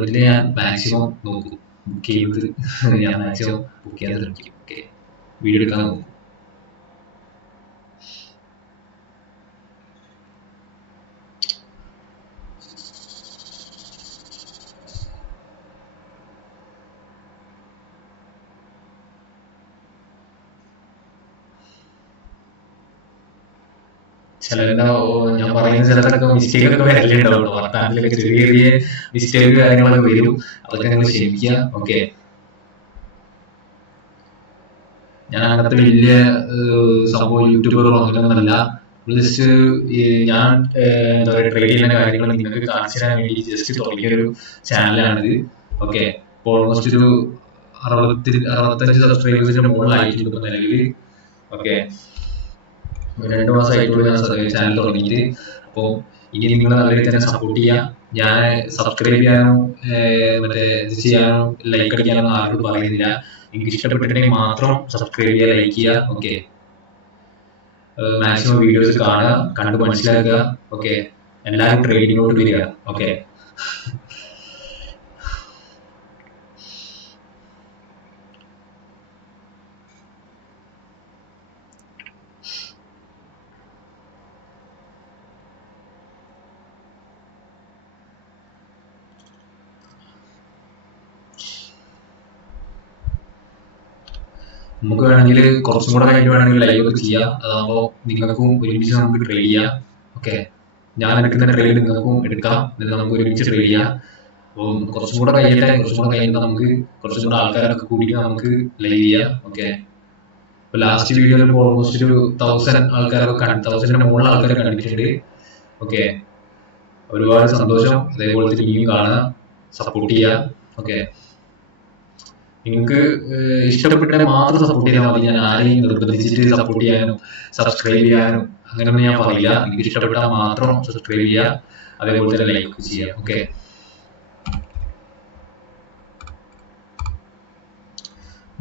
ഇതിൽ ഞാൻ മാക്സിമം നോക്കും ബുക്ക് ചെയ്യുന്നത്. ഞാൻ മാക്സിമം ബുക്ക് ചെയ്യാൻ ശ്രമിക്കും. ഓക്കെ, വീഡിയോ എടുക്കാൻ നോക്കും. ഞാൻ പറയുന്ന ചിലതൊക്കെ മിസ്റ്റേക്ക് ഒക്കെ വരലുണ്ടാവുള്ളൂ. വർത്താനത്തിലൊക്കെ ചെറിയ ചെറിയ മിസ്റ്റേക്ക് കാര്യങ്ങളൊക്കെ വരും. അതൊക്കെ നിങ്ങൾ ക്ഷമിക്കുക. ഓക്കെ, ഞാൻ അങ്ങനത്തെ വലിയ സംഭവം യൂട്യൂബറോ അങ്ങനെയൊന്നല്ല. ജസ്റ്റ് ഞാൻ എന്താ പറയുക ട്രേഡ് ചെയ്യുന്ന കാര്യങ്ങൾ നിങ്ങൾക്ക് കാണിച്ചു തരാൻ വേണ്ടി ജസ്റ്റ് തുടങ്ങിയൊരു ചാനലാണിത്. ഓക്കെ, ഇപ്പോൾ ഓൾമോസ്റ്റ് ഒരു 65 സബ്സ്ക്രൈബേഴ്സിന്റെ മുകളിലായിട്ടുണ്ട് നിലവിൽ. ഓക്കെ, 2 മാസമായിട്ടുള്ള ഞാൻ ചാനൽ തുടങ്ങിയിട്ട്. അപ്പോൾ ഇനി നിങ്ങൾ നല്ല രീതിയിൽ തന്നെ സപ്പോർട്ട് ചെയ്യുക. ഞാൻ സബ്സ്ക്രൈബ് ചെയ്യാനോ മറ്റേ ഇത് ചെയ്യാനോ ലൈക്ക് അടിക്കാനോ ആരോടും പറയുന്നില്ല. എനിക്ക് ഇഷ്ടപ്പെട്ടിട്ടുണ്ടെങ്കിൽ മാത്രം സബ്സ്ക്രൈബ് ചെയ്യുക, ലൈക്ക് ചെയ്യുക. ഓക്കെ, മാക്സിമം വീഡിയോസ് കാണുക, കണ്ട് മനസ്സിലാക്കുക. ഓക്കെ, എല്ലാവരും ട്രേഡിങ്ങിലോട്ട് വരിക. ഓക്കെ, നമുക്ക് വേണമെങ്കിൽ കുറച്ചും കൂടെ കഴിഞ്ഞ് വേണമെങ്കിൽ ലൈവ് ഒക്കെ ചെയ്യാം. അതാകുമ്പോൾ നിങ്ങൾക്കും ഒരുമിച്ച് നമുക്ക് ട്രേഡ് ചെയ്യാം. ഓക്കെ, ഞാൻ എടുക്കുന്ന ട്രേഡ് നിങ്ങൾക്കും എടുക്കാം, എന്നിട്ട് നമുക്ക് ഒരുമിച്ച് ട്രേഡ് ചെയ്യാം. അപ്പം കുറച്ചും കൂടെ കഴിയട്ടെ, കുറച്ചും കൂടെ കഴിയുമ്പോൾ നമുക്ക് കുറച്ചും കൂടെ ആൾക്കാരൊക്കെ കൂടി നമുക്ക് ലൈവ് ചെയ്യാം. ഓക്കെ, ഇപ്പൊ ലാസ്റ്റ് വീഡിയോയിൽ ഓൾമോസ്റ്റ് ഒരു 1000 ആൾക്കാരൊക്കെ 1000ന്റെ മുകളിൽ ആൾക്കാരെ കണ്ടിട്ടുണ്ട്. ഓക്കെ, ഒരുപാട് സന്തോഷം. അതേപോലെ ഇനിയും കാണാം, സപ്പോർട്ട് ചെയ്യാം. ഓക്കെ, നിങ്ങൾക്ക് ഇഷ്ടപ്പെട്ട മാത്രം സപ്പോർട്ട് ചെയ്താൽ മതി. ഞാൻ ആരെയും നിർബന്ധിച്ചിട്ട് സപ്പോർട്ട് ചെയ്യാനോ സബ്സ്ക്രൈബ് ചെയ്യാനോ അങ്ങനെയൊന്നും ഞാൻ പറയില്ല. നിങ്ങൾക്ക് ഇഷ്ടപ്പെട്ടാൽ മാത്രം സബ്സ്ക്രൈബ് ചെയ്യുക, അതേപോലെ തന്നെ ലൈക്ക് ചെയ്യുക. ഓക്കെ,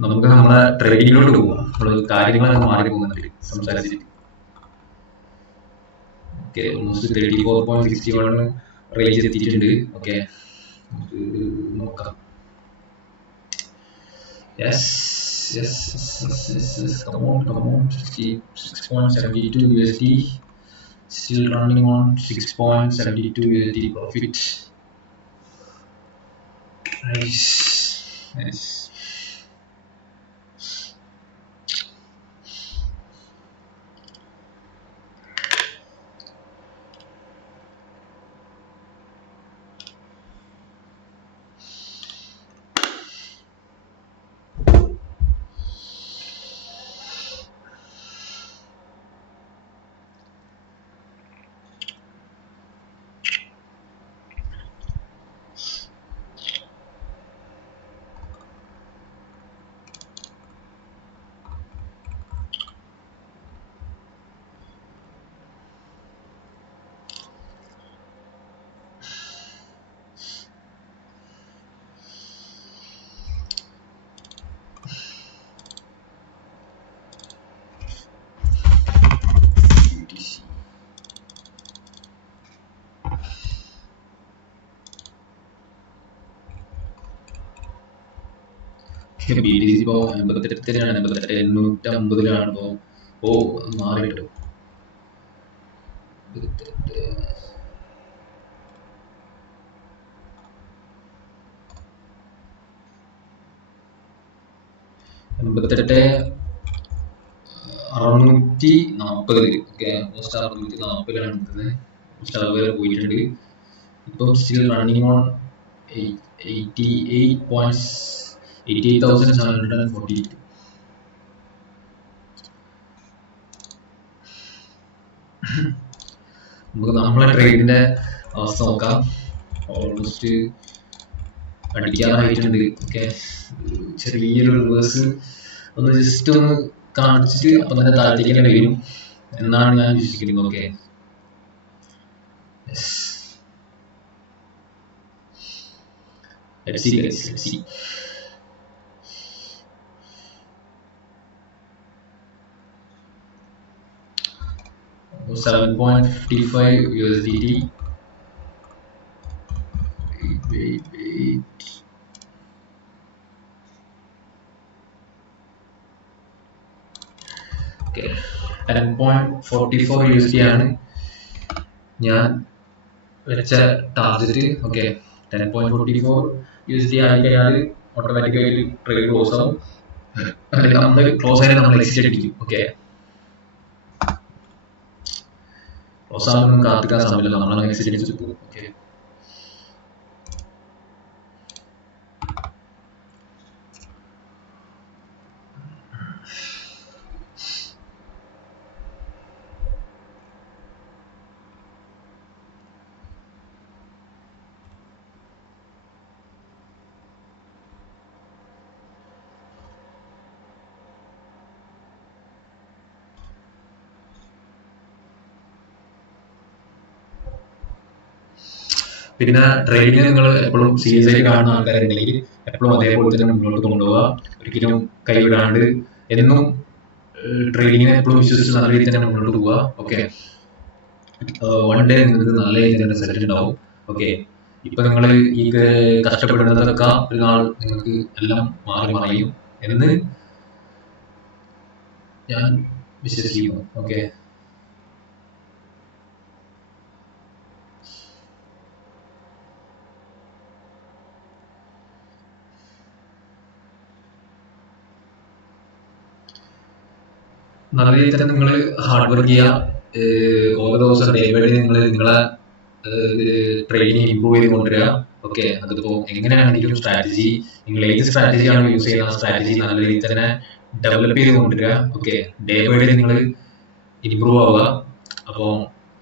നമുക്ക് നമ്മുടെ ട്രേഡിങ്ങിലോട്ട് പോകാം. നമ്മൾ കാര്യങ്ങളൊക്കെ മാറി പോകുന്നുണ്ട് സംസാരിച്ചിട്ട്. ഓക്കെ, ഓൾമോസ്റ്റ് 34.61 റേഞ്ച് എത്തിയിട്ടുണ്ട്. ഓക്കെ, നോക്കാം. Yes, yes, yes, yes, yes, yes. Come on. 6.72 USD. Still running on 6.72 USD profit. Nice. BTC ഇപ്പോൾ 88-ലാണ്, 850-ലാണ് ഇപ്പോൾ മാറിയിട്ട്. എൺപത്തെട്ട് 640. ഓക്കെ, ഓൾമോസ്റ്റ് 640-ലാണ് നിൽക്കുന്നത്. ഓൾമോസ്റ്റ് അതുവരെ പോയിട്ടുണ്ട്. ഇപ്പം സ്റ്റിൽ റണ്ണിങ് ഓൺ 88,742. നമുക്ക് നമ്മളെ ട്രേഡിന്റെ അവസ്ഥ നോക്കാം. ഓൾമോസ്റ്റ് അടിക്കാറായിട്ടുണ്ട്. ഓക്കെ, ചെറിയൊരു റിവേഴ്സ് ഒന്ന് ജസ്റ്റ് ഒന്ന് കാണിച്ചിട്ട് അപ്പം തന്നെ താഴത്തേക്ക് തന്നെ വരും എന്നാണ് ഞാൻ വിശ്വസിക്കുന്നത്. Okay, let's see. $7.55 USDT. Wait. Okay, 10.44 USD ആണ് ഞാൻ വെച്ച ടാർഗറ്റ്. ഓക്കെ, 10.44 USD ആയി കഴിഞ്ഞാൽ ഓട്ടോമാറ്റിക്കായിട്ട് ട്രേഡ് ക്ലോസ് ആവും. നമ്മൾ ക്ലോസ് ആയിട്ട് നമ്മൾ എക്സിറ്റ് അടിക്കും. ഓക്കെ, ക്ലോസ് ആവുമ്പോൾ കാത്തിക്കാൻ സമയമില്ല, നമ്മൾ എക്സിറ്റ് അടിച്ചിട്ട് പോകും. ഓക്കെ, പിന്നെ ട്രേഡിങ് നിങ്ങൾ എപ്പോഴും സീരിയസ് ആയിട്ട് കാണുന്ന ആൾക്കാരുണ്ടെങ്കിൽ എപ്പോഴും അതേപോലെ തന്നെ മുന്നോട്ട് കൊണ്ടുപോവുക. ഒരിക്കലും കൈവിടാണ്ട് എന്നും ട്രേഡിങ്ങിനെ എപ്പോഴും വിശ്വസിച്ച് നല്ല രീതിയിൽ തന്നെ മുന്നോട്ട് പോവുക. ഓക്കെ, വൺ ഡേ നിങ്ങൾക്ക് നല്ല രീതിയിൽ തന്നെ റിസൾട്ട് ഉണ്ടാവും. ഓക്കെ, ഇപ്പൊ നിങ്ങൾ ഈ കഷ്ടപ്പെടുന്നതൊക്കെ ഒരു നാൾ നിങ്ങൾക്ക് എല്ലാം മാറി മറിയും എന്ന് ഞാൻ വിശ്വസിക്കുന്നു. ഓക്കെ, നല്ല രീതിയിൽ തന്നെ നിങ്ങൾ ഹാർഡ് വർക്ക് ചെയ്യുക. ഓരോ ദിവസം ഡേ ബൈ ഡേ നിങ്ങളെ ട്രെയിനിങ് ഇമ്പ്രൂവ് ചെയ്ത് കൊണ്ടുവരിക. ഓക്കെ, അതിപ്പോ എങ്ങനെയാണെങ്കിലും സ്ട്രാറ്റജി നിങ്ങൾ ഏത് സ്ട്രാറ്റജിയാണ് യൂസ് ചെയ്യുന്ന ആ സ്ട്രാറ്റജി നല്ല രീതിയിൽ തന്നെ ഡെവലപ്പ് ചെയ്ത് കൊണ്ടുവരിക. ഓക്കെ, ഡേ ബൈ ഡേ നിങ്ങൾ ഇമ്പ്രൂവ് ആവുക. അപ്പോൾ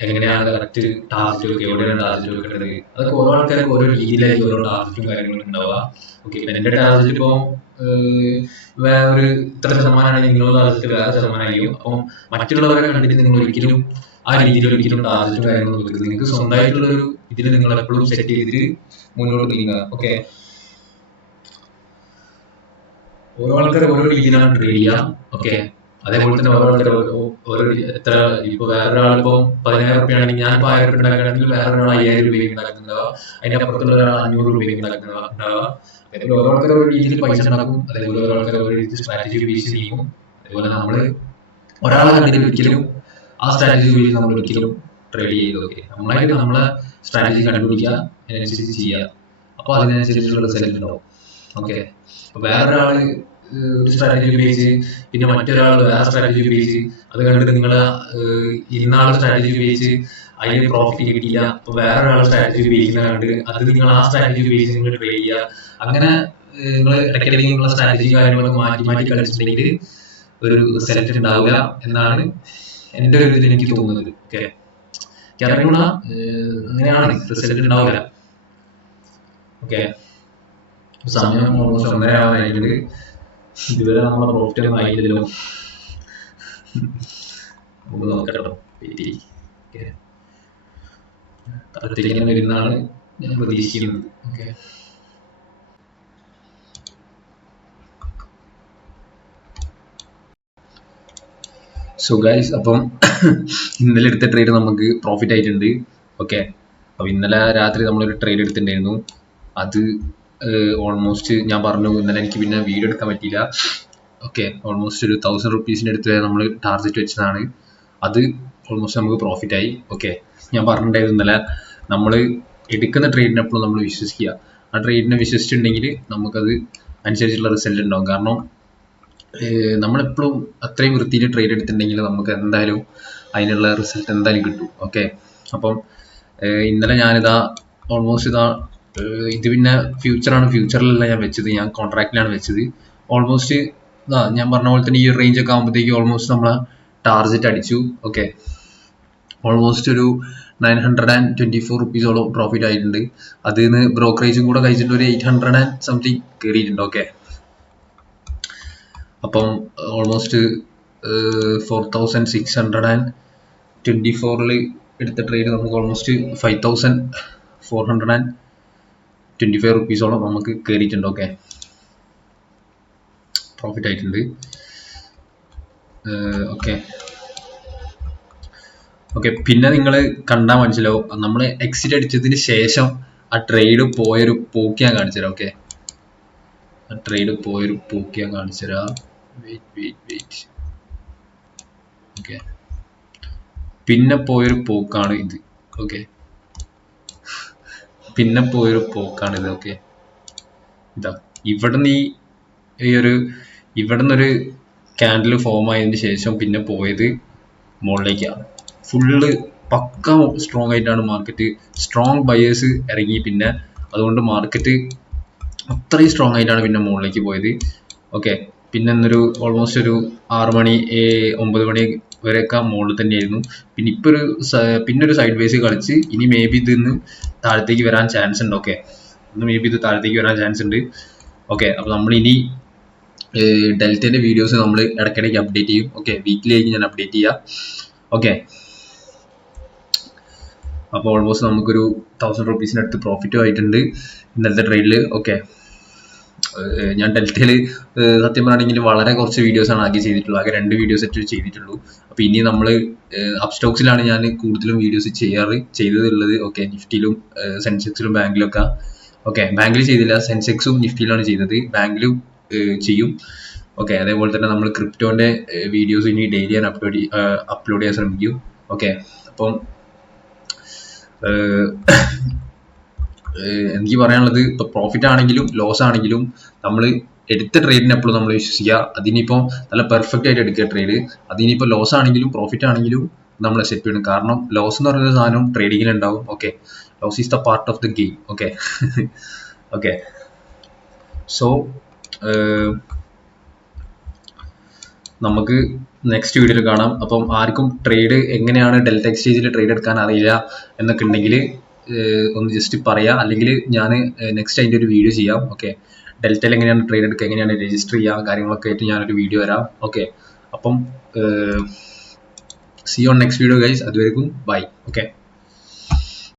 എങ്ങനെയാണ് കറക്റ്റ് ടാർഗറ്റ് വെക്കുക, എവിടെയാണ് ടാർഗറ്റ് വെക്കേണ്ടത്, അതൊക്കെ ഓരോ ആൾക്കാർക്ക് ഓരോ രീതിയിലായിരിക്കും ഓരോ ടാർഗറ്റും കാര്യങ്ങളും ഉണ്ടാവുക. ഓക്കെ, ഇപ്പം എൻ്റെ ടാർഗറ്റ് ഇപ്പോൾ വേറൊരു ഇത്ര ശതമാനമാണെങ്കിൽ നിങ്ങളുടെ ടാർഗറ്റ് വേറെ ശതമാനമായിരിക്കും. അപ്പം മറ്റുള്ളവരെ കണ്ടിട്ട് നിങ്ങൾ ഒരിക്കലും ആ രീതിയിൽ ഒരിക്കലും ടാർഗറ്റും കാര്യങ്ങളും വെക്കരുത്. നിങ്ങൾക്ക് സ്വന്തമായിട്ടുള്ളൊരു ഇതിൽ നിങ്ങൾ എപ്പോഴും സെറ്റ് ചെയ്തിട്ട് മുന്നോട്ട് നീങ്ങുക. ഓക്കെ, ഓരോ ആൾക്കാർ ഓരോ രീതിയിലാണ് ട്രേഡ് ചെയ്യുക. ഓക്കെ, അതേപോലെ തന്നെ ഓരോ ആൾക്കാർ ഓരോ എത്ര ഇപ്പൊ വേറൊരാളിപ്പോ 10,000 രൂപ ആണെങ്കിൽ ഞാൻ 1000 രൂപ ഉണ്ടാക്കുകയാണെങ്കിൽ വേറൊരാൾ 5,000 രൂപയ്ക്ക് ഉണ്ടാക്കുന്നതാവാ, അതിന്റെ അപ്പുറത്തുള്ള ഒരാൾ 500 രൂപയ്ക്ക് ഉണ്ടാക്കുന്നതാവാ. അതേപോലെ ഓരോ ആൾക്കാർ ഒരു രീതിയിൽ പൈസ ഉണ്ടാക്കും, അതേപോലെ ഓരോ ആൾക്കാർ ഓരോ രീതിയിൽ സ്ട്രാറ്റജി ഉപയോഗിച്ച് നീങ്ങും. അതേപോലെ നമ്മള് ഒരാളെ കണ്ടിട്ട് ഒരിക്കലും ആ സ്ട്രാറ്റജി ഉപയോഗിച്ച് നമ്മൾ ഒരിക്കലും ട്രേഡ് ചെയ്ത്. ഓക്കെ, നമ്മളായിട്ട് നമ്മളെ സ്ട്രാറ്റജി കണ്ടുപിടിക്കുക, അതിനനുസരിച്ച് ചെയ്യുക. അപ്പോൾ അതിനനുസരിച്ചുള്ള റിസൾട്ട് ഉണ്ടാവും. ഓക്കെ, വേറൊരാള് ഒരു സ്ട്രാറ്റജി ഉപയോഗിച്ച് പിന്നെ മറ്റൊരാൾ വേറെ സ്ട്രാറ്റജി ഉപയോഗിച്ച് അത് കണ്ടിട്ട് നിങ്ങൾ ഇന്നാളെ സ്ട്രാറ്റജി ഉപയോഗിച്ച് അതിന് പ്രോഫിറ്റ് കിട്ടിയില്ല, അപ്പൊ വേറൊരാൾ സ്ട്രാറ്റജി ഉപയോഗിക്കുന്ന കണ്ട് അത് നിങ്ങൾ ആ സ്ട്രാറ്റജി ഉപയോഗിച്ച് നിങ്ങൾ ട്രേഡ് ചെയ്യുക. അങ്ങനെ നിങ്ങൾ ഇടയ്ക്കിടയ്ക്ക് നിങ്ങളുടെ സ്ട്രാറ്റജി കാര്യങ്ങളൊക്കെ മാറ്റി മാറ്റി കളിച്ചിട്ടുണ്ടെങ്കിൽ ഒരു റിസൾട്ട് ഉണ്ടാവില്ല എന്നാണ് എൻ്റെ ഒരു ഇതിൽ എനിക്ക് തോന്നുന്നത്. ഓക്കെ, അറിയൂണ അങ്ങനെയാണ് റിസൾട്ട് ഉണ്ടാവില്ല. ഓക്കെ, സമയം ഓൾമോസ്റ്റ് 1:30 ആവാനായിട്ട് ഇതുവരെ നമ്മളെ പ്രോഫിറ്റ് ഒന്നും ആയില്ലല്ലോ. നമുക്ക് നോക്കട്ടോ, തരത്തിലിങ്ങനെ വരുന്നതാണ് ഞാൻ പ്രതീക്ഷിക്കുന്നത്. ഓക്കെ, സോ ഗൈസ്, അപ്പം ഇന്നലെ എടുത്ത ട്രേഡ് നമുക്ക് പ്രോഫിറ്റ് ആയിട്ടുണ്ട്. ഓക്കെ, അപ്പോൾ ഇന്നലെ രാത്രി നമ്മളൊരു ട്രേഡ് എടുത്തിട്ടുണ്ടായിരുന്നു. അത് ഓൾമോസ്റ്റ് ഞാൻ പറഞ്ഞു ഇന്നലെ എനിക്ക് പിന്നെ വീഡിയോ എടുക്കാൻ പറ്റിയില്ല. ഓക്കെ, ഓൾമോസ്റ്റ് ഒരു 1000 റുപ്പീസിൻ്റെ അടുത്ത് നമ്മൾ ടാർഗറ്റ് വെച്ചതാണ്. അത് ഓൾമോസ്റ്റ് നമുക്ക് പ്രോഫിറ്റ് ആയി. ഓക്കെ, ഞാൻ പറഞ്ഞിട്ടുണ്ടായിരുന്നു ഇന്നലെ നമ്മൾ എടുക്കുന്ന ട്രേഡിനെ എപ്പോഴും നമ്മൾ വിശ്വസിക്കുക. ആ ട്രേഡിനെ വിശ്വസിച്ചിട്ടുണ്ടെങ്കിൽ നമുക്കത് അനുസരിച്ചുള്ള റിസൾട്ട് ഉണ്ടാവും. കാരണം നമ്മളെപ്പോഴും അത്രയും വൃത്തിയിൽ ട്രേഡ് എടുത്തിട്ടുണ്ടെങ്കിൽ നമുക്ക് എന്തായാലും അതിനുള്ള റിസൾട്ട് എന്തായാലും കിട്ടും. ഓക്കെ, അപ്പം ഇന്നലെ ഞാനിതാ ഓൾമോസ്റ്റ് ഇത് പിന്നെ ഫ്യൂച്ചറാണ്, ഫ്യൂച്ചറിലല്ല ഞാൻ വെച്ചത്, ഞാൻ കോൺട്രാക്റ്റിലാണ് വെച്ചത്. ഓൾമോസ്റ്റ് ഞാൻ പറഞ്ഞ പോലെ തന്നെ ഈ റേഞ്ച് ഒക്കെ ആകുമ്പോഴത്തേക്ക് ഓൾമോസ്റ്റ് നമ്മളെ ടാർഗറ്റ് അടിച്ചു. ഓക്കെ, ഓൾമോസ്റ്റ് ഒരു 924 റുപ്പീസോളം പ്രോഫിറ്റ് ആയിട്ടുണ്ട്. അതിൽ നിന്ന് ബ്രോക്കറേജും കൂടെ കഴിച്ചിട്ട് ഒരു 800 ആൻഡ് സംതിങ് കയറിയിട്ടുണ്ട്. ഓക്കെ, അപ്പം ഓൾമോസ്റ്റ് 4624 എടുത്ത ട്രേഡ് നമുക്ക് ഓൾമോസ്റ്റ് 5425 റുപ്പീസോളം നമുക്ക് കയറിയിട്ടുണ്ട്. ഓക്കെ, പ്രോഫിറ്റ് ആയിട്ടുണ്ട്. ഓക്കെ ഓക്കെ പിന്നെ നിങ്ങൾ കണ്ടാൽ മനസ്സിലാവും നമ്മൾ എക്സിറ്റ് അടിച്ചതിന് ശേഷം ആ ട്രേഡ് പോയൊരു പോക്ക് ഞാൻ കാണിച്ചു തരാം. ഓക്കെ, ആ ട്രേഡ് പോയൊരു പോക്ക് ഞാൻ കാണിച്ചു തരാം. വെയിറ്റ്. ഓക്കെ, പിന്നെ പോയൊരു പോക്കാണ് ഇത്. ഓക്കെ, പിന്നെ പോയൊരു പോക്കാണിത്. ഓക്കെ, ഇതാ ഇവിടുന്ന് ഇവിടുന്നൊരു ക്യാൻഡിൽ ഫോം ആയതിനു ശേഷം പിന്നെ പോയത് മുകളിലേക്കാണ്. ഫുള്ള് പക്ക സ്ട്രോങ് ആയിട്ടാണ് മാർക്കറ്റ്, സ്ട്രോങ് ബയേഴ്സ് ഇറങ്ങി. പിന്നെ അതുകൊണ്ട് മാർക്കറ്റ് അത്രയും സ്ട്രോങ് ആയിട്ടാണ് പിന്നെ മുകളിലേക്ക് പോയത്. ഓക്കെ, പിന്നെ ഇന്നൊരു ഓൾമോസ്റ്റ് ഒരു 6 മണി 9 മണി വരെയൊക്കെ മുകളിൽ തന്നെയായിരുന്നു. പിന്നെ പിന്നെ ഒരു സൈഡ് വേസ് കളിച്ച് ഇനി മേ ബി ഇതിന്ന് താഴത്തേക്ക് വരാൻ ചാൻസ് ഉണ്ട്. ഓക്കെ, ഇന്ന് മേ ബി ഇത് താഴത്തേക്ക് വരാൻ ചാൻസ് ഉണ്ട്. ഓക്കെ, അപ്പോൾ നമ്മൾ ഇനി ഡെൽറ്റേൻ്റെ വീഡിയോസ് നമ്മൾ ഇടയ്ക്കിടയ്ക്ക് അപ്ഡേറ്റ് ചെയ്യും. ഓക്കെ, വീക്കിലി ആയിരിക്കും ഞാൻ അപ്ഡേറ്റ് ചെയ്യുക. ഓക്കെ, അപ്പോൾ ഓൾമോസ്റ്റ് നമുക്കൊരു 1000 റുപ്പീസിന് അടുത്ത് പ്രോഫിറ്റും ആയിട്ടുണ്ട് ഇന്നലത്തെ ട്രേഡിൽ. ഓക്കെ, ഞാൻ ഡെൽറ്റയിൽ സത്യം പറയുകയാണെങ്കിൽ വളരെ കുറച്ച് വീഡിയോസാണ് ആകെ ചെയ്തിട്ടുള്ളൂ. ആകെ 2 വീഡിയോസ് ആയിട്ട് ചെയ്തിട്ടുള്ളൂ. അപ്പോൾ ഇനി നമ്മൾ അപ്സ്റ്റോക്സിലാണ് ഞാൻ കൂടുതലും വീഡിയോസ് ചെയ്തതുള്ളത്. ഓക്കെ, നിഫ്റ്റിയിലും സെൻസെക്സിലും ബാങ്കിലൊക്കെ. ഓക്കെ, ബാങ്കിൽ ചെയ്തില്ല, സെൻസെക്സും നിഫ്റ്റിയിലാണ് ചെയ്തത്, ബാങ്കിലും ചെയ്യും. ഓക്കെ, അതേപോലെ തന്നെ നമ്മൾ ക്രിപ്റ്റോൻ്റെ വീഡിയോസ് ഇനി ഡെയിലി ഞാൻ അപ്ലോഡ് ചെയ്യാൻ ശ്രമിക്കും. ഓക്കെ, അപ്പം എനിക്ക് പറയാനുള്ളത് ഇപ്പൊ പ്രോഫിറ്റ് ആണെങ്കിലും ലോസ് ആണെങ്കിലും നമ്മൾ എടുത്ത ട്രേഡിനെ എപ്പോഴും നമ്മൾ വിശ്വസിക്കുക. അതിനിപ്പോ നല്ല പെർഫെക്റ്റ് ആയിട്ട് എടുക്കുക ട്രേഡ്. അതിനിപ്പോ ലോസ് ആണെങ്കിലും പ്രോഫിറ്റ് ആണെങ്കിലും നമ്മൾ അക്സെപ്റ്റ് ചെയ്യണം. കാരണം ലോസ് എന്ന് പറയുന്ന സാധനം ട്രേഡിങ്ങിൽ ഉണ്ടാവും. Okay, loss is the part of the game. Okay okay, so നമുക്ക് നെക്സ്റ്റ് വീഡിയോയിൽ കാണാം. അപ്പം ആർക്കും ട്രേഡ് എങ്ങനെയാണ് ഡെൽറ്റ എക്സ്ചേഞ്ചിൽ ട്രേഡ് എടുക്കാൻ അറിയില്ല എന്നൊക്കെ ഉണ്ടെങ്കിൽ ഒന്ന് ജസ്റ്റ് പറയാം, അല്ലെങ്കിൽ ഞാൻ നെക്സ്റ്റ് അതിൻ്റെ ഒരു വീഡിയോ ചെയ്യാം. ഓക്കെ, ഡെൽറ്റയിൽ എങ്ങനെയാണ് ട്രേഡ് എടുക്കുക, എങ്ങനെയാണ് രജിസ്റ്റർ ചെയ്യുക, കാര്യങ്ങളൊക്കെ ആയിട്ട് ഞാനൊരു വീഡിയോ വരാം. ഓക്കെ, അപ്പം see on next video guys. അതുവരെക്കും ബൈ. ഓക്കെ.